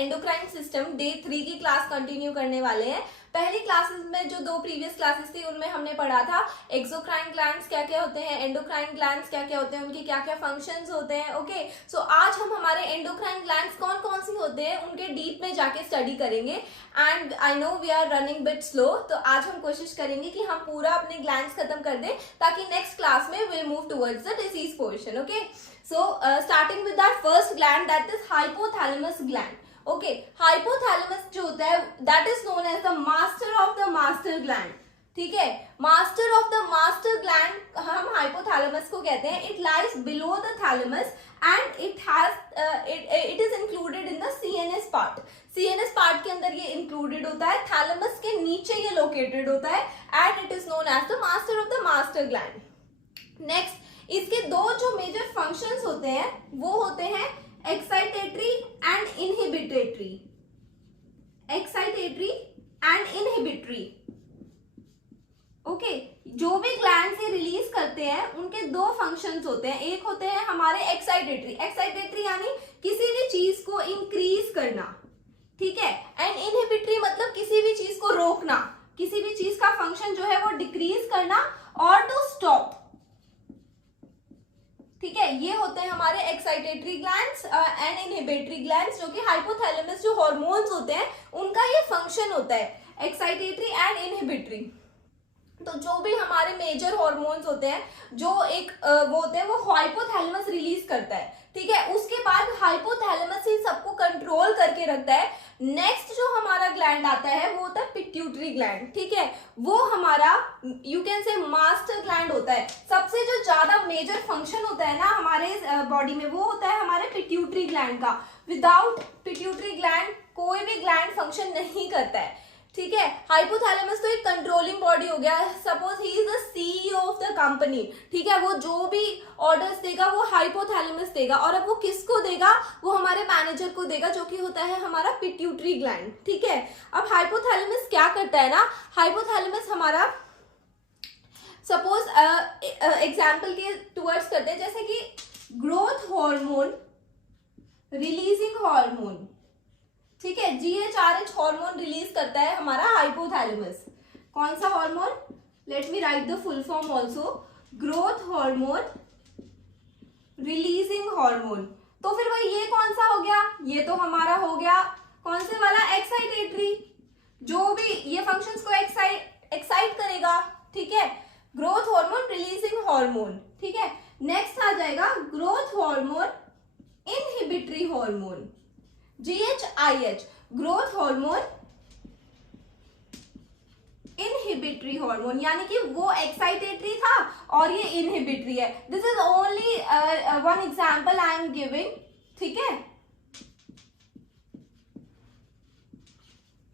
Endocrine system day 3 की class continue करने वाले हैं। पहली क्लासेस में जो 2 प्रीवियस क्लासेस थी उनमें हमने पढ़ा था एक्सोक्राइन ग्लैंड्स क्या क्या होते हैं, एंडोक्राइन ग्लैंड्स क्या क्या होते हैं, उनके क्या क्या फंक्शंस होते हैं। ओके, सो आज हम हमारे एंडोक्राइन ग्लैंड्स कौन कौन सी होते हैं उनके डीप में जाके स्टडी करेंगे। And I know we are running bit slow, तो आज हम कोशिश करेंगे कि हम पूरा अपने ग्लैंड्स खत्म कर दें ताकि नेक्स्ट क्लास में will move towards the disease portion. Okay, so starting with that first gland, that is hypothalamus gland. Okay, hypothalamus जो होता है that is known as the master of the master gland. ठीक है, master of the master gland हम hypothalamus को कहते हैं. It lies below the thalamus and it has it is included in the CNS part. CNS part के अंदर ये included होता है, thalamus के नीचे ये located होता है and it is known as the master of the master gland. Next, इसके दो जो मेजर फंक्शंस होते हैं वो होते हैं excitatory and inhibitory. Excitatory and inhibitory. Okay, जो भी ग्लैंड से रिलीज करते हैं उनके दो फंक्शंस होते हैं। एक होते हैं हमारे एक्साइटेटरी, एक्साइटेटरी यानी किसी भी चीज को इंक्रीज करना, ठीक है, एंड इनहिबिटरी मतलब किसी भी चीज को रोकना, किसी भी चीज का फंक्शन जो है वो डिक्रीज करना और टू स्टॉप। ठीक है, ये होते हैं हमारे excitatory glands and inhibitory glands, जो कि हाइपोथैलेमस जो हार्मोन्स होते हैं उनका ये फंक्शन होता है, एक्साइटेटरी एंड इनहिबिटरी। तो जो भी हमारे मेजर हार्मोन्स होते हैं जो एक वो होते हैं वो हाइपोथैलेमस रिलीज करता है। ठीक है, उसके बाद हाइपोथैलेमस इन सबको कंट्रोल करके रखता है। नेक्स्ट जो हमारा ग्लैंड आता है वो होता है पिट्यूटरी ग्लैंड। ठीक है, वो हमारा you can say master gland होता है। सबसे जो ज्यादा मेजर फंक्शन होता है ना हमारे बॉडी में वो होता है हमारे पिट्यूटरी ग्लैंड का। विदाउट पिट्यूटरी ग्लैंड कोई भी ग्लैंड फंक्शन नहीं करता है। ठीक है, हाइपोथैलेमस तो एक कंट्रोलिंग बॉडी हो गया, suppose he is the CEO of the company. ठीक है, वो जो भी ऑर्डर्स देगा वो हाइपोथैलेमस देगा, और अब वो किसको देगा, वो हमारे मैनेजर को देगा जो कि होता है हमारा पिट्यूटरी ग्लैंड। ठीक है, अब हाइपोथैलेमस क्या करता है ना, हाइपोथैलेमस हमारा सपोज एग्जाम्पल के टुवर्ड्स करते हैं, जैसे कि ग्रोथ हार्मोन, रिलीजिंग हार्मोन। ठीक है, GHRH हार्मोन रिलीज करता है हमारा हाइपोथैलेमस। कौन सा hormone, let me right the full form also, growth hormone, releasing hormone. तो फिर भाई ये कौन सा हो गया, ये तो हमारा हो गया कौन से वाला, एक्साइटेटरी, जो भी ये फंक्शंस को एक्साइट करेगा। ठीक है, ग्रोथ हार्मोन, रिलीजिंग हार्मोन। ठीक है, नेक्स्ट आ जाएगा growth hormone, inhibitory hormone, GHIH, growth hormone, inhibitory hormone, यानी कि वो एक्साइटेटरी था और ये इनहिबिटरी है। This is only one example I am giving. ठीक है,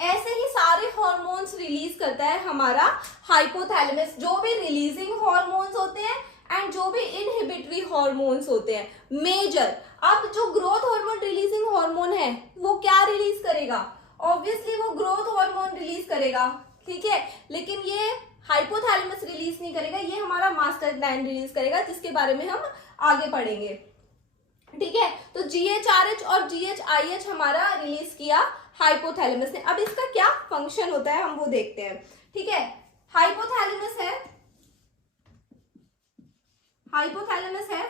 ऐसे ही सारे हार्मोन्स रिलीज करता है हमारा हाइपोथैलेमस, जो भी रिलीजिंग हार्मोन्स होते हैं एंड जो भी इनहिबिटरी हार्मोन्स होते हैं मेजर। अब जो ग्रोथ हार्मोन रिलीजिंग हार्मोन है वो क्या रिलीज करेगा, ऑब्वियसली वो ग्रोथ हार्मोन रिलीज करेगा। ठीक है, लेकिन ये हाइपोथैलेमस रिलीज नहीं करेगा, ये हमारा मास्टर ग्लैंड रिलीज करेगा, जिसके बारे में हम आगे पढ़ेंगे। ठीक है, तो GHRH और GHIH हमारा रिलीज किया हाइपोथैलेमस ने। अब इसका क्या फंक्शन होता है हम वो देखते हैं। ठीक है, हाइपोथैलेमस है, हाइपोथैलेमस है,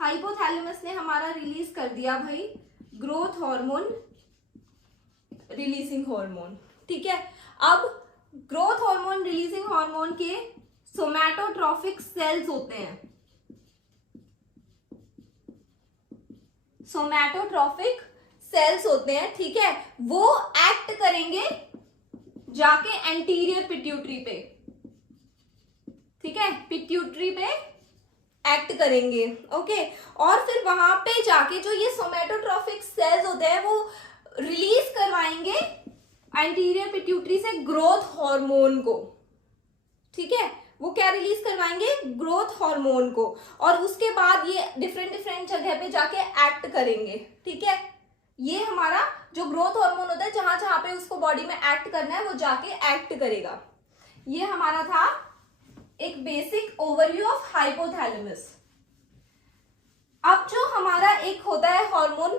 हाइपोथैलेमस ने हमारा रिलीज कर दिया भाई ग्रोथ हार्मोन, रिलीजिंग हार्मोन। ठीक है, अब ग्रोथ हार्मोन रिलीजिंग हार्मोन के सोमैटोट्रॉफिक सेल्स होते हैं, सोमैटोट्रॉफिक सेल्स होते हैं। ठीक है, वो एक्ट करेंगे जाके एंटीरियर पिट्यूटरी पे। ठीक है, पिट्यूटरी पे एक्ट करेंगे। ओके, और फिर वहां पे जाके जो ये सोमैटोट्रॉफिक सेल्स होते हैं वो रिलीज करवाएंगे एंटीरियर पिट्यूटरी से ग्रोथ हार्मोन को। ठीक है, वो क्या रिलीज करवाएंगे, ग्रोथ हार्मोन को, और उसके बाद ये डिफरेंट जगह पे जाके एक्ट करेंगे। ठीक है, ये हमारा जो ग्रोथ हार्मोन होता है जहां जहां पे उसको बॉडी में एक्ट करना है वो जाके एक्ट करेगा। ये हमारा था एक बेसिक ओवरव्यू ऑफ हाइपोथैलेमस। अब जो हमारा एक होता है हार्मोन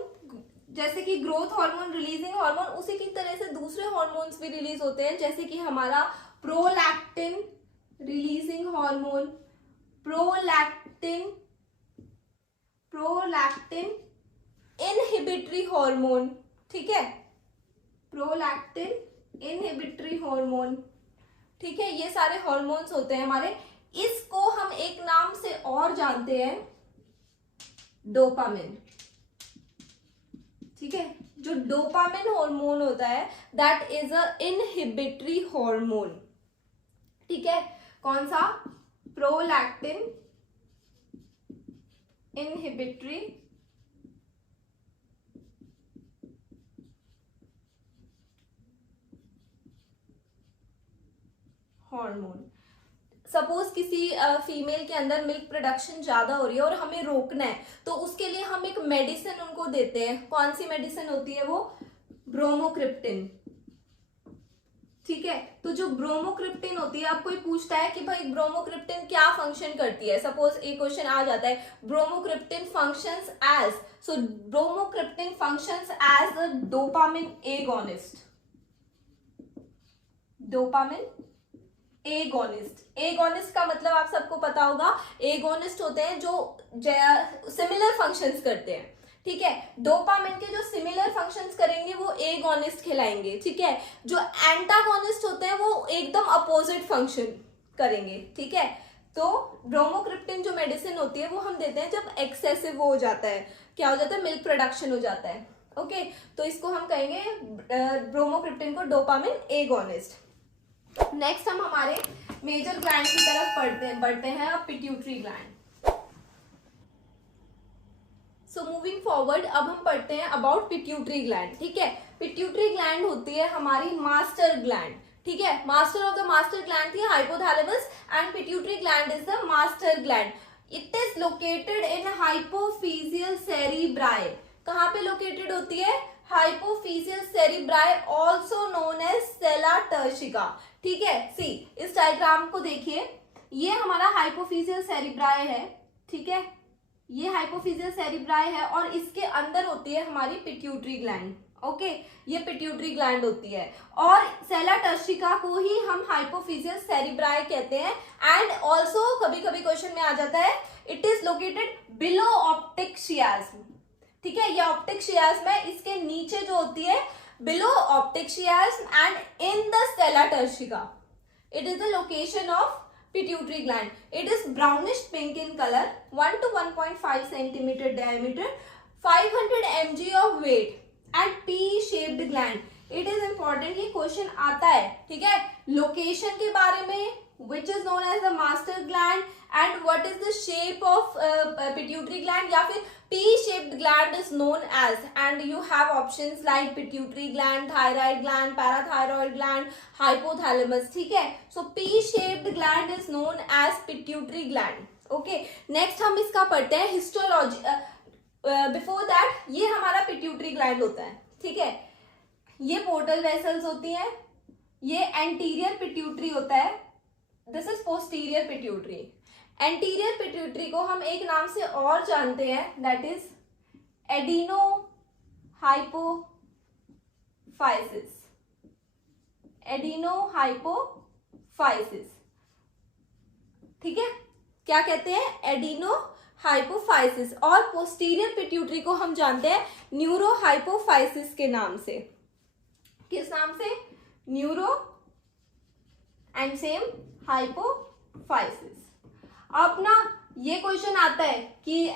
जैसे कि ग्रोथ हार्मोन, रिलीजिंग हार्मोन, उसी की तरह से दूसरे हार्मोन्स भी रिलीज होते हैं, जैसे कि हमारा prolactin releasing hormone, prolactin inhibitory hormone, ठीक है, प्रोलैक्टिन इनहिबिटरी हार्मोन, ठीक है, ये सारे हार्मोन्स होते हैं हमारे। इसको हम एक नाम से और जानते हैं, डोपामिन, ठीक है। जो डोपामिन हार्मोन होता है that is a inhibitory hormone, ठीक है। कौन सा? Prolactin inhibitory hormone. सपोज किसी फीमेल के अंदर मिल्क प्रोडक्शन ज्यादा हो रही है और हमें रोकना है, तो उसके लिए हम एक मेडिसिन उनको देते हैं। कौन सी मेडिसिन होती है वो? ब्रोमोक्रिप्टिन, ठीक है। तो जो ब्रोमोक्रिप्टिन होती है, अब कोई पूछता है कि भाई ब्रोमोक्रिप्टिन क्या फंक्शन करती है, सपोज एक क्वेश्चन आ जाता है, bromocriptine functions as, so bromocriptine functions as a dopamine agonist, dopamine agonist. Agonist का मतलब आप सबको पता होगा, एगोनिस्ट होते हैं जो सिमिलर फंक्शंस करते हैं, ठीक है। डोपामिन के जो सिमिलर फंक्शंस करेंगे वो एगोनिस्ट कहलाएंगे, ठीक है। जो एंटागोनिस्ट होते हैं वो एकदम अपोजिट फंक्शन करेंगे, ठीक है। तो ब्रोमोक्रिप्टिन जो मेडिसिन होती है वो हम देते हैं जब एक्सेसिव हो जाता है, क्या हो जाता है? मिल्क प्रोडक्शन हो जाता है, ओके। तो इसको हम कहेंगे ब्रोमोक्रिप्टिन को डोपामिन एगोनिस्ट। नेक्स्ट हम हमारे मेजर ग्लैंड की तरफ बढ़ते हैं, अब pituitary gland. So moving forward, अब हम पढ़ते हैं अबाउट पिट्यूटरी ग्लैंड, ठीक है। पिट्यूटरी ग्लैंड होती है हमारी मास्टर ग्लैंड, ठीक है। Master of the master gland थी hypothalamus and pituitary gland is the master gland. It is located in hypophyseal cerebri. कहाँ पे लोकेटेड होती है? Hypophyseal cerebri, also known as sella turcica, ठीक है। सी, इस डायग्राम को देखिए, ये हमारा हाइपोफिजियल सेरिब्राई है, ठीक है। ये हाइपोफिजियल सेरिब्राई है और इसके अंदर होती है हमारी पिट्यूटरी ग्लैंड, ओके। ये पिट्यूटरी ग्लैंड होती है और सेला टर्शिका को ही हम हाइपोफिजियल सेरिब्राई कहते हैं। एंड ऑल्सो कभी कभी क्वेश्चन में आ जाता है, it is located below optic chiasm, ठीक है। ये ऑप्टिक शियाज्म है, इसके नीचे जो होती है below optic chiasm and in the sella turcica. It is the location of pituitary gland. It is brownish pink in color, 1 to 1.5 centimeter diameter, 500 mg of weight and P-shaped gland. It is important, ये question आता है, ठीक है। Location के बारे में, which is known as the master gland and what is the shape of pituitary gland, या फिर P-shaped gland is known as, and you have options like pituitary gland, thyroid gland, parathyroid gland, hypothalamus, ठीक है। So P-shaped gland is known as pituitary gland, okay। Next हम इसका पढ़ते हैं histology. Before that ये हमारा पिट्यूटरी ग्लैंड होता है, ठीक है। ये पोर्टल वेसल्स होती हैं, ये एंटीरियर पिट्यूटरी होता है, this is posterior pituitary. Anterior pituitary को हम एक नाम से और जानते हैं, that is adeno hypophysis, adeno hypophysis, ठीक है। क्या कहते हैं? Adeno hypophysis. और पोस्टीरियर पिट्यूटरी को हम जानते हैं न्यूरो हाइपोफाइसिस के नाम से। किस नाम से? Neuro and same hypophysis. अब ना ये क्वेश्चन आता है कि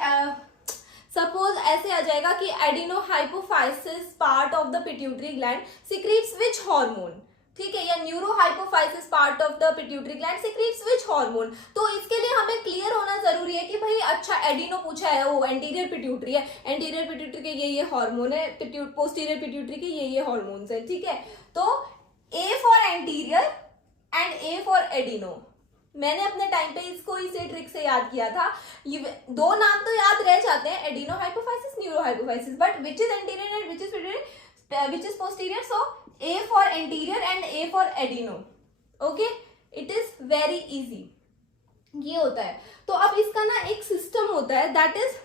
सपोज ऐसे आ जाएगा कि adeno hypophysis part of the pituitary gland secretes which hormone, ठीक है, या neuro hypophysis part of the pituitary gland secretes which hormone. तो इसके लिए हमें क्लियर होना जरूरी है कि भाई अच्छा एडिनो पूछा है, वो एंटीरियर पिट्यूटरी है, एंटीरियर पिट्यूटरी के ये हार्मोन है, पोस्टीरियर पिट्यूटरी के ये हार्मोन्स है, ठीक है। तो A for anterior and A for adeno. मैंने अपने टाइम पे इसको इसी ट्रिक से याद किया था। ये दो नाम तो याद रह जाते हैं, adeno hypophysis, neuro hypophysis, but which is anterior and which is which is posterior, so A for anterior and A for adeno, okay, it is very easy। ये होता है। तो अब इसका ना एक सिस्टम होता है, that is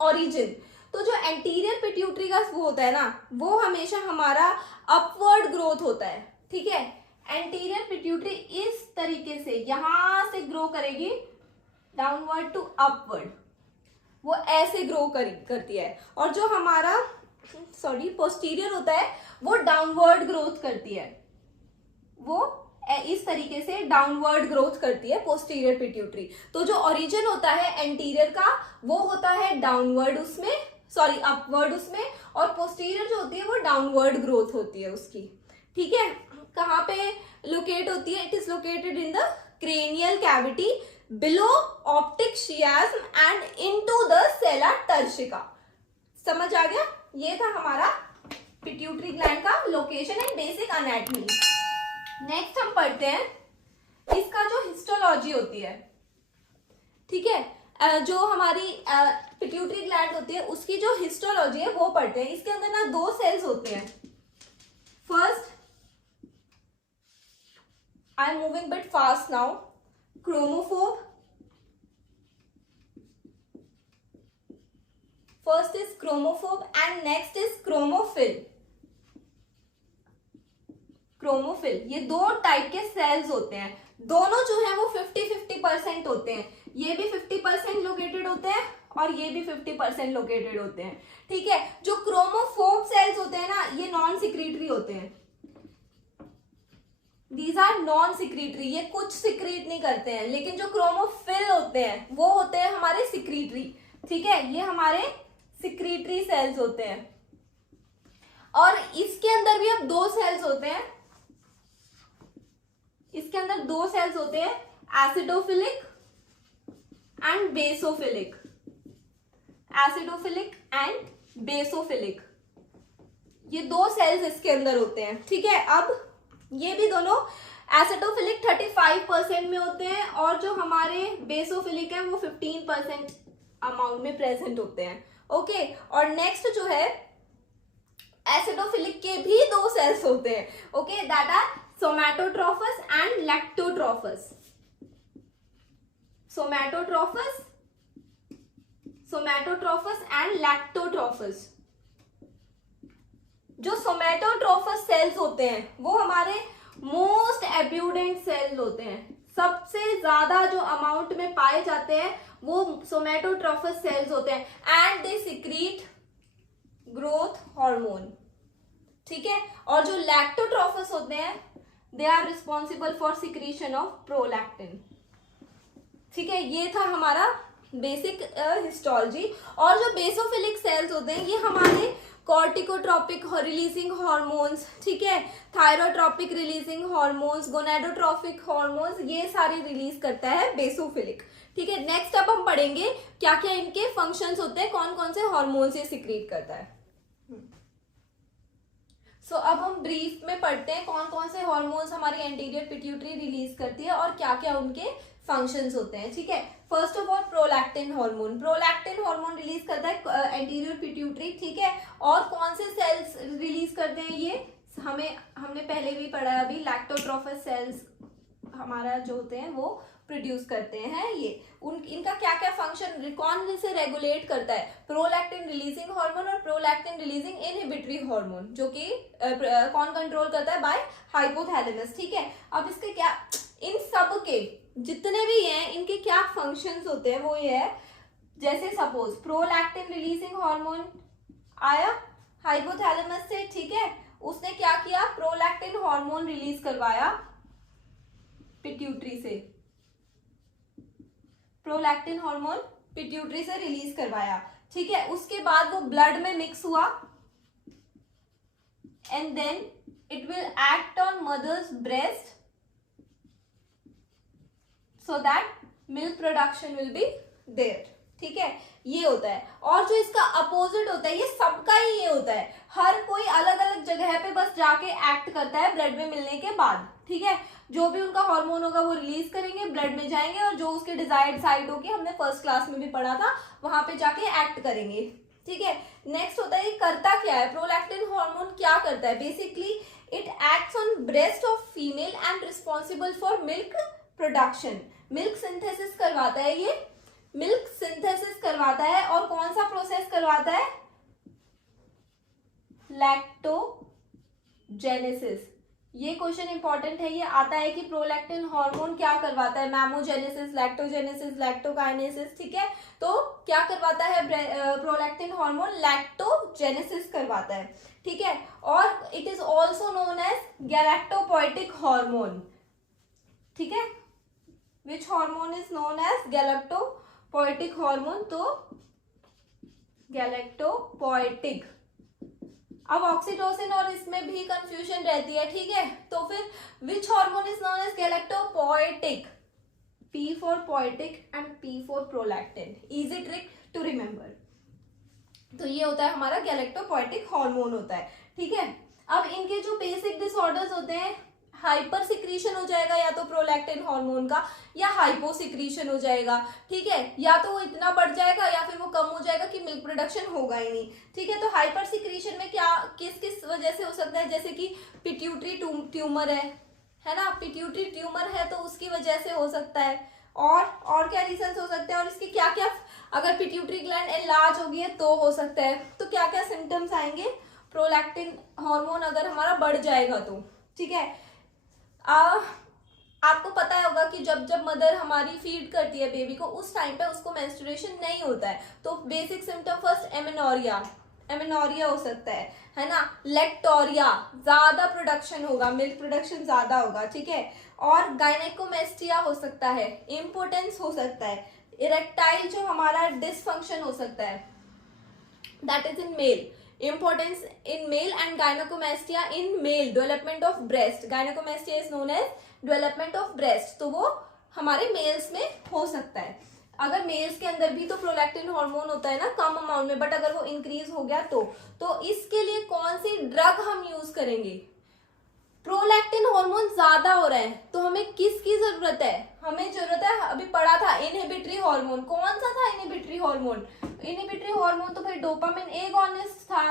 origin। तो जो एंटीरियर पिट्यूटरी का वो होता है ना, वो हमेशा हमारा अपवर्ड ग्रोथ होता है, ठीक है। एंटीरियर पिट्यूटरी इस तरीके से यहां से ग्रो करेगी डाउनवर्ड टू अपवर्ड, वो ऐसे ग्रो करती है। और जो हमारा पोस्टीरियर होता है वो डाउनवर्ड ग्रोथ करती है, वो इस तरीके से डाउनवर्ड ग्रोथ करती है पोस्टीरियर पिट्यूटरी। तो जो ओरिजिन होता है एंटीरियर का वो होता है डाउनवर्ड उसमें, अपवर्ड उसमें, और पोस्टीरियर जो होती है वो डाउनवर्ड ग्रोथ होती है उसकी, ठीक है। कहाँ पे लोकेट होती है? It is located in the cranial cavity below optic chiasm and into the sella turcica. समझ आ गया? ये था हमारा पिट्यूटरी ग्लैंड का location and basic anatomy. Next हम पढ़ते हैं इसका जो हिस्टोलॉजी होती है, ठीक है। जो हमारी पिट्यूटरी ग्लैंड होती है उसकी जो हिस्टोलॉजी है वो पढ़ते हैं। इसके अंदर ना 2 सेल्स होते हैं। First, I am moving bit fast now, chromophobe, first is chromophobe and next is chromophil. Chromophil, ये 2 टाइप के सेल्स होते हैं। दोनों जो है वो 50-50% होते हैं। ये भी 50% लोकेटेड होते हैं और ये भी 50% लोकेटेड होते हैं, ठीक है। जो क्रोमोफोब सेल्स होते हैं ना, ये नॉन सिक्रीटरी होते हैं। दीज आर नॉन सिक्रीटरी, ये कुछ सिक्रीट नहीं करते हैं। लेकिन जो क्रोमोफिल होते हैं वो होते हैं हमारे सिक्रीटरी, ठीक है। ये हमारे सिक्रीटरी सेल्स होते हैं। और इसके अंदर भी अब 2 सेल्स होते हैं। इसके अंदर 2 सेल्स होते हैं, acidophilic and basophilic. Acidophilic and basophilic, ये 2 सेल्स इसके अंदर होते हैं, ठीक है। अब ये भी दोनों एसिडोफिलिक 35% में होते हैं और जो हमारे बेसोफिलिक है वो 15% अमाउंट में प्रेजेंट होते हैं, ओके। और नेक्स्ट जो है एसिडोफिलिक के भी 2 सेल्स होते हैं, okay, that are somatotrophs and lactotrophs. Somatotrophs and lactotrophs. जो सोमैटोट्रोफस सेल्स होते हैं वो हमारे मोस्ट एब्यूडेंट सेल होते हैं। सबसे ज्यादा जो अमाउंट में पाए जाते हैं वो सोमैटोट्रोफस सेल्स होते हैं and they secrete growth hormone, ठीक है। और जो लैक्टोट्रोफस होते हैं they are responsible for secretion of prolactin, ठीक है। ये था हमारा बेसिक हिस्टोलॉजी। और जो बेसोफिलिक सेल्स होते हैं ये हमारे कॉर्टिकोट्रोपिक रिलीजिंग हार्मोन्स, ठीक है, thyrotropic releasing hormones, gonadotropic hormones, ये सारे रिलीज करता है बेसोफिलिक, ठीक है। नेक्स्ट अब हम पढ़ेंगे क्या क्या इनके फंक्शंस होते हैं, कौन कौन से हार्मोन्स ये सिक्रीट करता है। सो अब हम ब्रीफ में पढ़ते हैं कौन कौन से हार्मोन्स हमारी एंटीरियर पिट्यूटरी रिलीज करती है और क्या क्या उनके फंक्शंस होते हैं, ठीक है। First of all prolactin hormone. Prolactin hormone release करता है एंटीरियर पिट्यूटरी, ठीक है। और कौन से सेल्स रिलीज करते हैं ये हमने पहले भी पढ़ा है अभी। लैक्टोट्रोफस सेल्स हमारा जो होते हैं वो प्रोड्यूस करते हैं ये। इनका क्या क्या फंक्शन, कौन से रेगुलेट करता है? प्रोलैक्टिन रिलीजिंग हार्मोन और प्रोलैक्टिन रिलीजिंग इनहिबिटरी हार्मोन, जो कि कौन कंट्रोल करता है? बाय हाइपोथैलेमस, ठीक है। अब इसके क्या, इन सब के जितने भी हैं इनके क्या फंक्शंस होते हैं वो ये है, जैसे सपोज प्रोलैक्टिन रिलीजिंग हार्मोन आया हाइपोथैलेमस से, ठीक है, उसने क्या किया, प्रोलैक्टिन हार्मोन रिलीज करवाया पिट्यूटरी से, प्रोलैक्टिन हार्मोन पिट्यूटरी से रिलीज करवाया, ठीक है। उसके बाद वो ब्लड में मिक्स हुआ and then it will act on mother's breast so that milk production will be there, ठीक है। ये होता है। और जो इसका अपोजिट होता है, ये सबका ही ये होता है, हर कोई अलग अलग जगह पे बस जाके एक्ट करता है ब्लड में मिलने के बाद, ठीक है। जो भी उनका हार्मोन होगा वो रिलीज करेंगे, ब्लड में जाएंगे और जो उसके डिजायर्ड साइट होगी, हमने फर्स्ट क्लास में भी पढ़ा था, वहां पे जाके एक्ट करेंगे, ठीक है। नेक्स्ट होता है, ये करता क्या है, प्रोलैक्टिन हार्मोन क्या करता है? Basically it acts on breast of female and responsible for milk production. Milk synthesis करवाता है, ये मिल्क सिंथेसिस करवाता है। और कौन सा प्रोसेस करवाता है? लैक्टोजेनेसिस। ये क्वेश्चन इंपॉर्टेंट है, ये आता है कि प्रोलैक्टिन हार्मोन क्या करवाता है, मैमोजेनेसिस, लैक्टोजेनेसिस, लैक्टोकाइनेसिस, ठीक है। तो क्या करवाता है प्रोलैक्टिन हार्मोन, लैक्टोजेनेसिस करवाता है, ठीक है। और it is also known as galactopoietic hormone, ठीक है। Which hormone is known as galactopoietic hormone, तो गैलेक्टोपोएटिक। अब ऑक्सीटोसिन और इसमें भी कंफ्यूजन रहती है, ठीक है। तो फिर which hormone is known as galactopoietic, P for poetic and P for prolactin, easy trick to remember. तो ये होता है हमारा गैलेक्टोपोएटिक हार्मोन होता है, ठीक है। अब इनके जो बेसिक डिसऑर्डर्स होते हैं, हाइपर सिक्रीशन हो जाएगा या तो प्रोलैक्टिन हार्मोन का, या हाइपो सिक्रीशन हो जाएगा, ठीक है। या तो वो इतना बढ़ जाएगा या फिर वो कम हो जाएगा कि मिल्क प्रोडक्शन होगा ही नहीं, ठीक है। तो हाइपर सिक्रीशन में क्या किस किस वजह से हो सकता है, जैसे कि पिट्यूटरी ट्यूमर है ना, पिट्यूटरी ट्यूमर है तो उसकी वजह से हो सकता है। और क्या रीजंस हो सकते हैं, और इसके क्या क्या, अगर पिट्यूटरी ग्लैंड एनलार्ज होगी है तो हो सकता है। तो क्या क्या सिम्टम्स आएंगे प्रोलैक्टिन हार्मोन अगर हमारा बढ़ जाएगा तो, ठीक है। आपको पता होगा कि जब जब मदर हमारी फीड करती है बेबी को, उस टाइम पे उसको मेंस्ट्रुएशन नहीं होता है। तो बेसिक सिम्टम फर्स्ट एमेनोरिया हो सकता है ना। लेक्टोरिया, ज्यादा प्रोडक्शन होगा, मिल्क प्रोडक्शन ज्यादा होगा, ठीक है। और गायनेकोमेस्टिया हो सकता है, इम्पोर्टेंस हो सकता है, इरेक्टाइल जो हमारा डिसफंक्शन हो सकता है, that is in male, importance in male, and gynecomastia in male, development of breast, gynecomastia is known as development of breast। तो वो हमारे मेल्स में हो सकता है। अगर मेल्स के अंदर भी तो प्रोलैक्टिन हार्मोन होता है ना कम अमाउंट में, बट अगर वो इंक्रीज हो गया तो इसके लिए कौन सी ड्रग हम यूज करेंगे। प्रोलैक्टिन हार्मोन ज्यादा हो रहा है तो हमें किसकी जरूरत है, हमें जरूरत है, अभी पढ़ा था इनहिबिटरी हार्मोन। कौन सा था इनहिबिटरी हार्मोन, इनहिबिटरी हार्मोन तो भाई डोपामिन एगोनिस्ट था,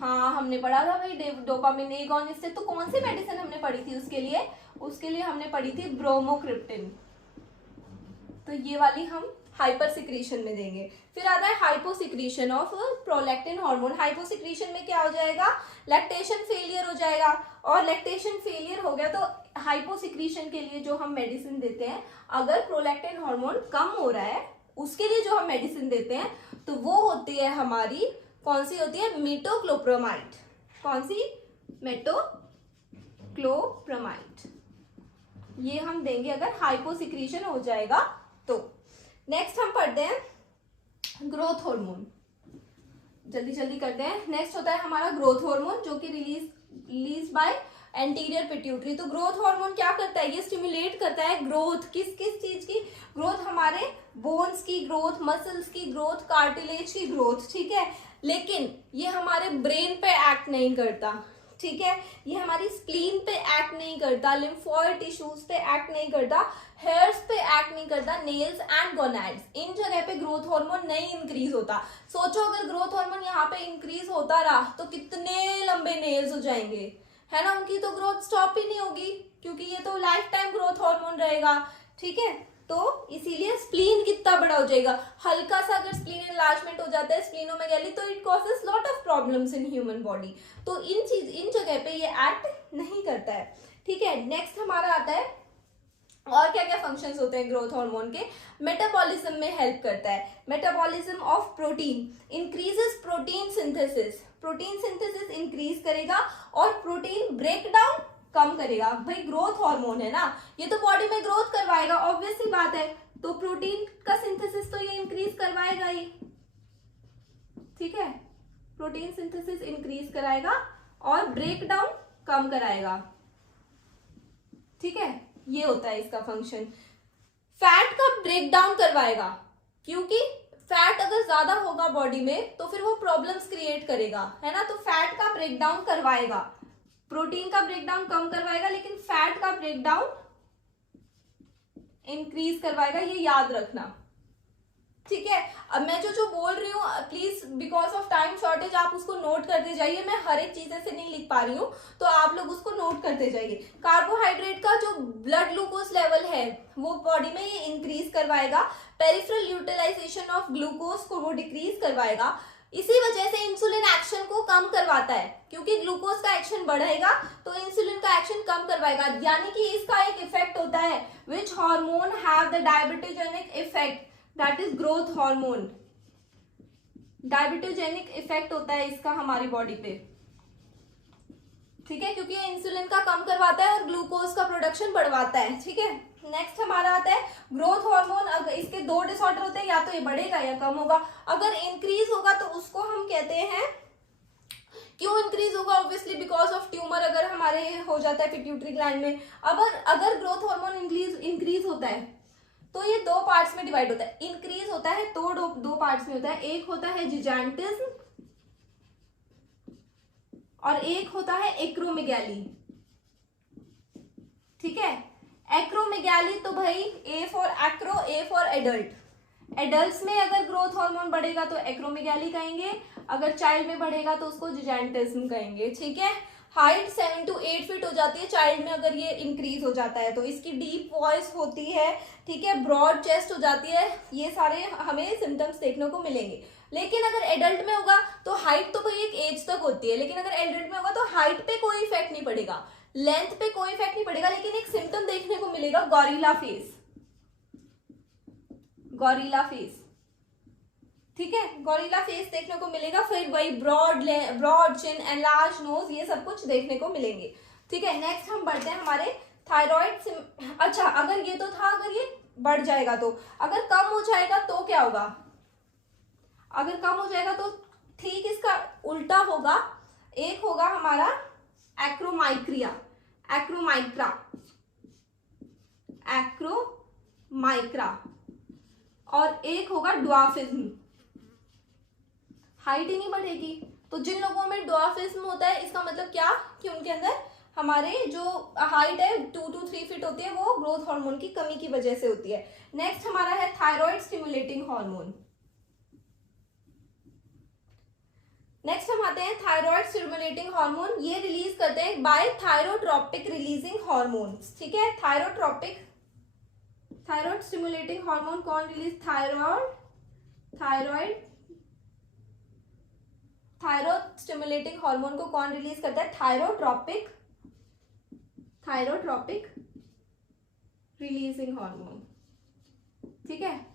हाँ हमने पढ़ा था भाई डोपामिन एगोनिस्ट है। तो कौन सी मेडिसिन हमने पढ़ी थी उसके लिए हमने पढ़ी थी ब्रोमोक्रिप्टिन। तो ये वाली हम हाइपर सिक्रीशन में देंगे। फिर आता है hyposecretion of prolactin hormone. Hyposecretion में क्या हो जाएगा, लैक्टेशन फेलियर हो जाएगा, और लैक्टेशन फेलियर हो गया तो हाइपोसिक्रीशन के लिए जो हम मेडिसिन देते हैं, अगर प्रोलैक्टिन हार्मोन कम हो रहा है उसके लिए जो हम मेडिसिन देते हैं तो वो होती है हमारी, कौन सी होती है, मेटोक्लोप्रोमाइड। कौन सी, मेटोक्लोप्रोमाइड। ये हम देंगे अगर हाइपोसिक्रीशन हो जाएगा तो। नेक्स्ट हम पढ़ते हैं ग्रोथ हार्मोन, जल्दी जल्दी करते हैं। नेक्स्ट होता है हमारा ग्रोथ हार्मोन, जो कि रिलीज बाय एंटीरियर पिट्यूटरी। तो ग्रोथ हार्मोन क्या करता है, ये स्टिमुलेट करता है ग्रोथ, किस किस चीज की ग्रोथ, हमारे बोन्स की ग्रोथ, मसल्स की ग्रोथ, कार्टिलेज की ग्रोथ, ठीक है। लेकिन ये हमारे ब्रेन पे एक्ट नहीं करता, ठीक है। ये हमारी स्प्लीन पे एक्ट नहीं करता, लिम्फोइड टिश्यूज पे एक्ट नहीं करता, हेयर्स पे एक्ट नहीं करता, नेल्स एंड गोनैड्स, इन जगह पे ग्रोथ हार्मोन नहीं इंक्रीज होता। सोचो अगर ग्रोथ हार्मोन यहाँ पे इंक्रीज होता रहा तो कितने लंबे नेल्स हो जाएंगे, है ना। उनकी तो ग्रोथ स्टॉप ही नहीं होगी, क्योंकि ये तो लाइफ टाइम ग्रोथ हार्मोन रहेगा, ठीक है। तो इसीलिए स्प्लीन कितना बड़ा हो जाएगा, हल्का सा अगर स्प्लीन एनलार्जमेंट हो जाता है, स्प्लीनोमेगैली, तो it causes lot of problems in human body. तो इन जगह पे ये एक्ट नहीं करता है, ठीक है। नेक्स्ट हमारा आता है और क्या क्या फंक्शंस होते हैं ग्रोथ हार्मोन के। मेटाबॉलिज्म में हेल्प करता है, metabolism of protein, increases protein synthesis, protein synthesis increase करेगा और प्रोटीन ब्रेक डाउन कम करेगा। भाई ग्रोथ हार्मोन है ना, ये तो बॉडी में ग्रोथ करवाएगा, ऑब्वियस सी बात है। तो प्रोटीन का सिंथेसिस तो ये इंक्रीज करवाएगा ही, ठीक है। प्रोटीन सिंथेसिस इंक्रीज कराएगा और ब्रेक डाउन कम कराएगा, ठीक है। ये होता है इसका फंक्शन। फैट का ब्रेक डाउन करवाएगा, क्योंकि फैट अगर ज्यादा होगा बॉडी में तो फिर वो प्रॉब्लम्स क्रिएट करेगा, है ना। तो फैट का ब्रेक डाउन करवाएगा, प्रोटीन का ब्रेकडाउन कम करवाएगा लेकिन फैट का ब्रेकडाउन इंक्रीज करवाएगा, ये याद रखना, ठीक है। अब मैं जो बोल रही हूँ please because of time shortage आप उसको नोट करते जाइए, मैं हर एक चीज ऐसे नहीं लिख पा रही हूँ, तो आप लोग उसको नोट करते जाइए। कार्बोहाइड्रेट का जो ब्लड ग्लूकोज लेवल है वो बॉडी में ये इंक्रीज करवाएगा, पेरिफेरल यूटिलाइजेशन ऑफ ग्लूकोज को वो डिक्रीज करवाएगा, इसी वजह से इंसुलिन एक्शन को कम करवाता है, क्योंकि ग्लूकोज का एक्शन बढ़ेगा तो इंसुलिन का एक्शन कम करवाएगा। यानी कि इसका एक इफेक्ट होता है, which hormone have the diabetogenic effect, that is growth hormone. Diabetogenic effect होता है इसका हमारी बॉडी पे, ठीक है, क्योंकि ये इंसुलिन का कम करवाता है और ग्लूकोज का प्रोडक्शन बढ़वाता है, ठीक है। नेक्स्ट हमारा आता है ग्रोथ हार्मोन। अगर इसके दो डिसऑर्डर होते हैं, या तो ये बढ़ेगा या कम होगा। अगर इंक्रीज होगा तो उसको हम कहते हैं, क्यों इंक्रीज होगा, ऑब्वियसली बिकॉज ऑफ ट्यूमर अगर हमारे हो जाता है पिट्यूटरी ग्लैंड में। अगर ग्रोथ हार्मोन इंक्रीज होता है तो ये दो पार्ट्स में डिवाइड होता है। इंक्रीज होता है तो दो पार्ट्स में होता है, एक होता है जिजांटिज्म और एक होता है एक्रोमेगाली, ठीक है। एक्रोमेगाली तो भाई A for Acro, A for adult. Adults में अगर ग्रोथ हार्मोन बढ़ेगा तो एक्रोमेगाली कहेंगे, अगर चाइल्ड में बढ़ेगा तो उसको जिजांटिज्म कहेंगे, ठीक है। हाइट 7 to 8 फीट हो जाती है चाइल्ड में अगर ये इंक्रीज हो जाता है तो। इसकी डीप वॉइस होती है, ठीक है, ब्रॉड चेस्ट हो जाती है, ये सारे हमें सिम्टम्स देखने को मिलेंगे। लेकिन अगर एडल्ट में होगा तो हाइट तो कोई एक एज तक होती है, लेकिन अगर एडल्ट में होगा तो हाइट पे कोई इफेक्ट नहीं पड़ेगा, लेंथ पे कोई इफेक्ट नहीं पड़ेगा, लेकिन एक सिम्टम देखने को मिलेगा, गॉरिला फेस, गॉरिला फेस, ठीक है, गॉरिला फेस देखने को मिलेगा। फिर वही ब्रॉड चिन, एनलार्ज नोज, ये सब कुछ देखने को मिलेंगे, ठीक है। नेक्स्ट हम बढ़ते हैं हमारे थायराइड। अच्छा, अगर ये तो था, अगर ये बढ़ जाएगा तो, अगर कम हो जाएगा तो क्या होगा? अगर कम हो जाएगा तो ठीक इसका उल्टा होगा, एक होगा हमारा एक्रोमाइक्रिया, एक्रोमाइक्रा, एक्रोमाइक्रा, और एक होगा ड्वार्फिज्म। हाइट ही नहीं बढ़ेगी। तो जिन लोगों में ड्वार्फिज्म होता है, इसका मतलब क्या कि उनके अंदर हमारे जो हाइट है 2 to 3 फीट होती है, वो ग्रोथ हार्मोन की कमी की वजह से होती है। नेक्स्ट हमारा है थायराइड स्टिमुलेटिंग हार्मोन। नेक्स्ट हम आते हैं थायराइड स्टिमुलेटिंग हार्मोन। ये रिलीज करते हैं बाय थायरोट्रोपिक रिलीजिंग हार्मोन्स, ठीक है। थायरोट्रोपिक, थायराइड स्टिमुलेटिंग हार्मोन कौन रिलीज? थायराइड स्टिमुलेटिंग हार्मोन को कौन रिलीज करता है? थायरोट्रोपिक रिलीजिंग हार्मोन, ठीक है।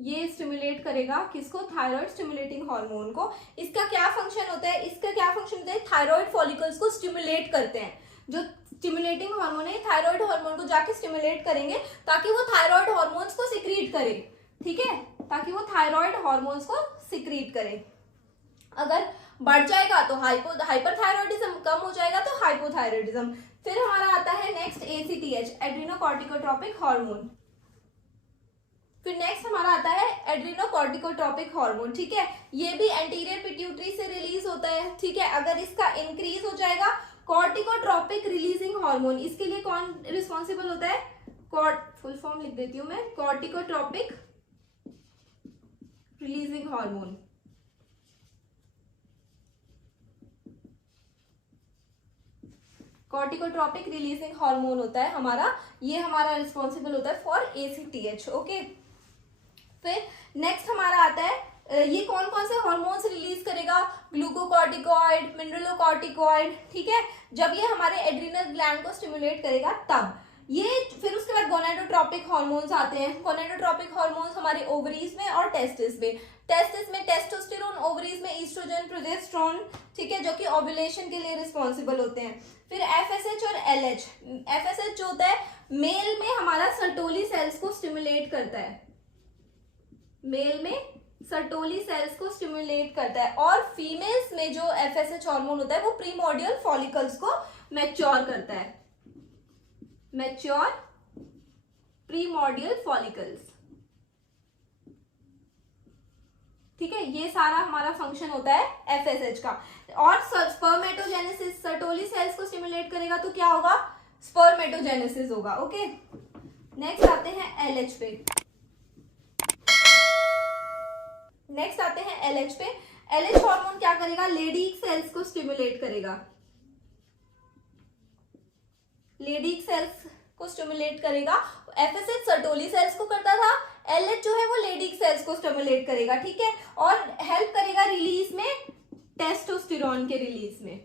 ये स्टिमुलेट करेगा किसको? थायराइड स्टिमुलेटिंग हार्मोन को। इसका क्या फंक्शन होता है? इसका क्या फंक्शन होता है? थायराइड फॉलिकल्स को स्टिमुलेट करते हैं। जो स्टिमुलेटिंग हार्मोन है, थायराइड हार्मोन को जाके स्टिमुलेट करेंगे ताकि वो थायराइड हार्मोन्स को सिक्रीट करे, ठीक है, ताकि वो थायराइड हार्मोन्स को सिक्रीट करे। अगर बढ़ जाएगा तो हाइपरथायरॉयडिज्म, कम हो जाएगा तो हाइपोथायरॉयडिज्म। फिर हमारा आता है नेक्स्ट ACTH, एड्रेनोकॉर्टिकोट्रोपिक हार्मोन। फिर नेक्स्ट हमारा आता है एड्रेनोकॉर्टिकोट्रोपिक हार्मोन, ठीक है। ये भी एंटीरियर पिट्यूटरी से रिलीज होता है, ठीक है। अगर इसका इंक्रीज हो जाएगा, कॉर्टिकोट्रोपिक रिलीजिंग हार्मोन, इसके लिए कौन रिस्पॉन्सिबल होता है? फुल फॉर्म लिख देती हूं मैं, कॉर्टिकोट्रोपिक रिलीजिंग हार्मोन। कॉर्टिकोट्रोपिक रिलीजिंग हार्मोन होता है हमारा, ये हमारा रिस्पॉन्सिबल होता है फॉर ACTH, ओके। फिर नेक्स्ट हमारा आता है, ये कौन कौन से हार्मोन्स रिलीज करेगा? ग्लूकोकॉर्टिकॉइड, मिनरलोकॉर्टिकॉइड, ठीक है। जब ये हमारे एड्रिनल ग्लैंड को स्टिमुलेट करेगा तब ये। फिर उसके बाद गोनेडोट्रोपिक हार्मोन्स आते हैं। गोनेडोट्रोपिक हार्मोन्स हमारे ओवरीज में और टेस्टिस में। टेस्टिस में टेस्टोस्टेरोन, ओवरीज में ईस्ट्रोजन, प्रोजेस्टेरोन, ठीक है, जो कि ओव्यूलेशन के लिए रिस्पॉन्सिबल होते हैं। फिर FSH और LH। FSH जो होता है मेल में हमारा सर्टोली सेल्स को स्टिमुलेट करता है, मेल में सर्टोली सेल्स को स्टिमुलेट करता है, और फीमेल्स में जो FSH हार्मोन होता है वो प्रीमोर्डियल फॉलिकल्स को मैच्योर करता है, मैच्योर प्रीमोर्डियल फॉलिकल्स, ठीक है। ये सारा हमारा फंक्शन होता है FSH का। और स्पर्मेटोजेनेसिस, सर्टोली सेल्स को स्टिमुलेट करेगा तो क्या होगा? स्पर्मेटोजेनेसिस होगा, ओके। नेक्स्ट आते हैं LH पे। नेक्स्ट आते हैं LH पे। LH हार्मोन क्या करेगा? लेडीज सेल्स को स्टिमुलेट करेगा, लेडीज सेल्स को स्टिमुलेट करेगा। FSH सर्टोली सेल्स को करता था, LH जो है वो लेडी सेल्स को स्टिमुलेट करेगा, ठीक है, और हेल्प करेगा रिलीज में टेस्टोस्टेरोन के रिलीज में,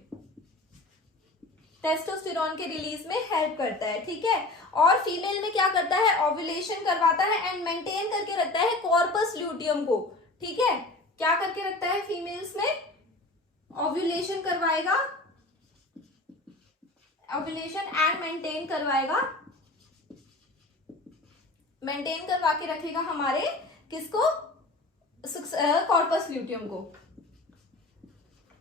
टेस्टोस्टेरोन के रिलीज में हेल्प करता है, ठीक है। और फीमेल में क्या करता है, ओव्यूलेशन करवाता है एंड मेंटेन करके रखता है कॉर्पस ल्यूटियम को, ठीक है। क्या करके रखता है फीमेल्स में, ओव्यूलेशन करवाएगा, ओव्यूलेशन एंड मेंटेन करवाएगा, मेंटेन करवा के रखेगा हमारे किसको, कॉर्पस ल्यूटियम को।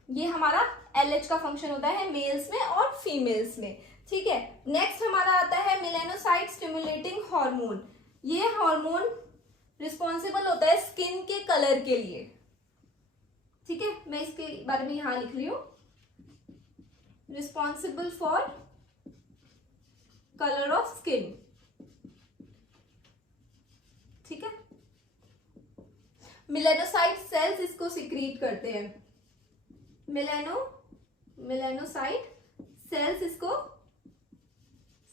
ये हमारा LH का फंक्शन होता है मेल्स में और फीमेल्स में, ठीक है। नेक्स्ट हमारा आता है मेलानोसाइट स्टिमुलेटिंग हार्मोन। ये हार्मोन रिस्पॉन्सिबल होता है स्किन के कलर के लिए, ठीक है। मैं इसके बारे में यहां लिख रही हूं, responsible for colour of skin, ठीक है। मेलानोसाइट सेल्स इसको सिक्रीट करते हैं, मेलानोसाइट सेल्स इसको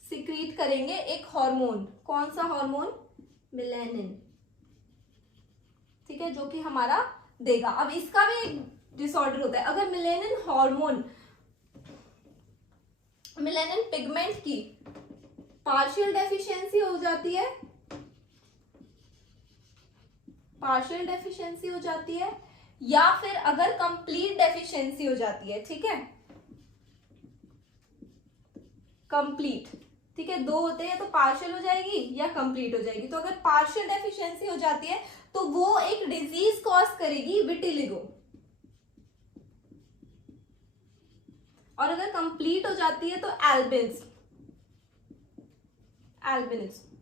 सिक्रीट करेंगे एक हार्मोन, कौन सा हार्मोन, मेलानिन, ठीक है, जो कि हमारा देगा। अब इसका भी एक डिसऑर्डर होता है, अगर मेलानिन हार्मोन, मेलानिन पिगमेंट की पार्शियल डेफिशिएंसी हो जाती है, पार्शियल डेफिशिएंसी हो जाती है, या फिर अगर कंप्लीट डेफिशिएंसी हो जाती है, ठीक है, कंप्लीट, ठीक है, दो होते हैं, तो पार्शियल हो जाएगी या कंप्लीट हो जाएगी। तो अगर पार्शियल डेफिशिएंसी हो जाती है तो वो एक डिजीज कॉज करेगी, विटिलिगो, और अगर कंप्लीट हो जाती है तो एल्बिन्स, एल्बिनिज्म,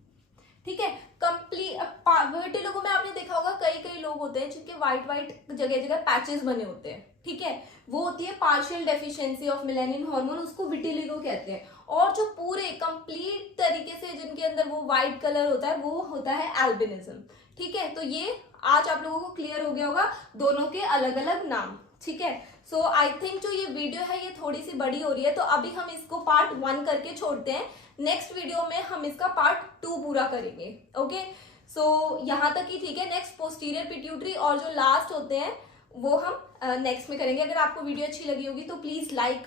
ठीक है। विटिलिगो में आपने देखा होगा कई लोग होते हैं जिनके व्हाइट जगह जगह पैचेस बने होते हैं, ठीक है, वो होती है partial deficiency of melanin hormone, उसको विटिलिगो कहते हैं। और जो पूरे कंप्लीट तरीके से जिनके अंदर वो व्हाइट कलर होता है वो होता है एल्बिनिज्म, ठीक है। तो ये आज आप लोगों को क्लियर हो गया होगा दोनों के अलग अलग नाम, ठीक है। सो आई थिंक जो ये वीडियो है ये थोड़ी सी बड़ी हो रही है, तो अभी हम इसको पार्ट 1 करके छोड़ते हैं, नेक्स्ट वीडियो में हम इसका पार्ट 2 पूरा करेंगे, ओके। सो यहाँ तक ही ठीक है। नेक्स्ट पोस्टीरियर पिट्यूटरी और जो लास्ट होते हैं वो हम नेक्स्ट में करेंगे। अगर आपको वीडियो अच्छी लगी होगी तो please like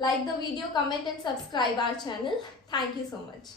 the video, comment and subscribe our channel. Thank you so much.